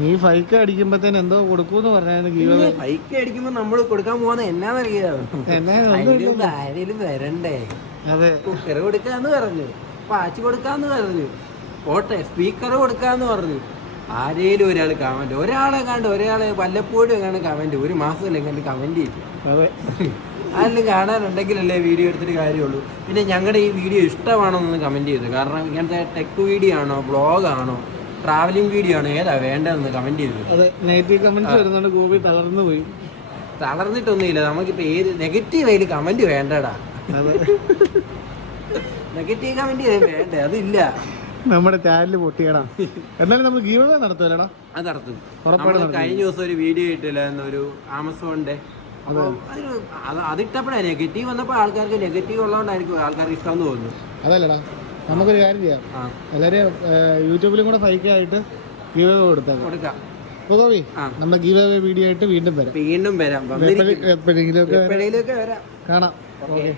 നീ ഫൈക്ക് അടിക്കുമ്പത്തേന് എന്തോ കൊടുക്കൂന്ന് പറഞ്ഞായിരുന്നു. ഫൈക്ക് അടിക്കുമ്പോ നമ്മള് കൊടുക്കാൻ പോകുന്ന എന്നാന്നറിയാമോ? ആരേലും വരണ്ടേ? അതെ, കുക്കർ കൊടുക്കാന്ന് പറഞ്ഞു, പാച്ച് കൊടുക്കാന്ന് പറഞ്ഞു, പോട്ടെ സ്പീക്കർ കൊടുക്കാന്ന് പറഞ്ഞു. ആരേലും ഒരാൾ കമന്റ്, ഒരാളെ വല്ലപ്പോഴും എങ്ങനെ കമന്റ്, ഒരു മാസമല്ല എങ്ങനെ കമന്റ് ചെയ്യും. അതെല്ലാം കാണാനുണ്ടെങ്കിലല്ലേ വീഡിയോ എടുത്തിട്ട് കാര്യമുള്ളൂ. പിന്നെ ഞങ്ങളുടെ ഈ വീഡിയോ ഇഷ്ടമാണോ എന്ന് കമന്റ് ചെയ്തു. കാരണം ഇങ്ങനത്തെ ടെക് വീഡിയോ ആണോ, വ്ളോഗാണോ, ട്രാവലിംഗ് വീഡിയോ ആണോ, ഏതാ വേണ്ടതെന്ന് കമന്റ് ചെയ്തു. അതെ, നെഗറ്റീവ് കമന്റ്സ് വരുന്നുണ്ട്. ഗോപി തളർന്നു പോയി. തളർന്നിട്ടൊന്നുമില്ല, നമുക്കിപ്പോൾ ഏത് നെഗറ്റീവ് അതിൽ കമന്റ് വേണ്ടടാ. നെഗറ്റീവ് കമന്റ് വേണ്ടേ, അതില്ല. നമ്മുടെ ചാനൽ പൊട്ടിയടാ. എന്നാലും നമ്മൾ ഗീവ് അവേ നടത്തുമല്ലേടാ? അത് നടത്തും. കഴിഞ്ഞ ദിവസം ഒരു വീഡിയോ ഇട്ടില്ലായിരുന്നു, ഒരു ആമസോണിന്റെ. അപ്പോൾ അതിട്ടപ്പോഴാണ് നെഗറ്റീവ് വന്നപ്പോൾ ആൾക്കാർക്ക് നെഗറ്റീവ് ഉള്ളതുകൊണ്ടായിരിക്കും ആൾക്കാർക്ക് ഇഷ്ടമെന്ന് തോന്നുന്നു. അതല്ലടാ, നമുക്കൊരു കാര്യം ചെയ്യാം. എല്ലാവരും യൂട്യൂബിലും കൂടെ ഫൈക്കായിട്ട് ഗീവ് അവേ കൊടുക്കാം. ഗോപി, നമ്മുടെ ഗീവ് അവേ വീഡിയോ ആയിട്ട് വീണ്ടും വരാം. എപ്പോഴെങ്കിലുമൊക്കെ വരാം. കാണാം. ഓക്കെ.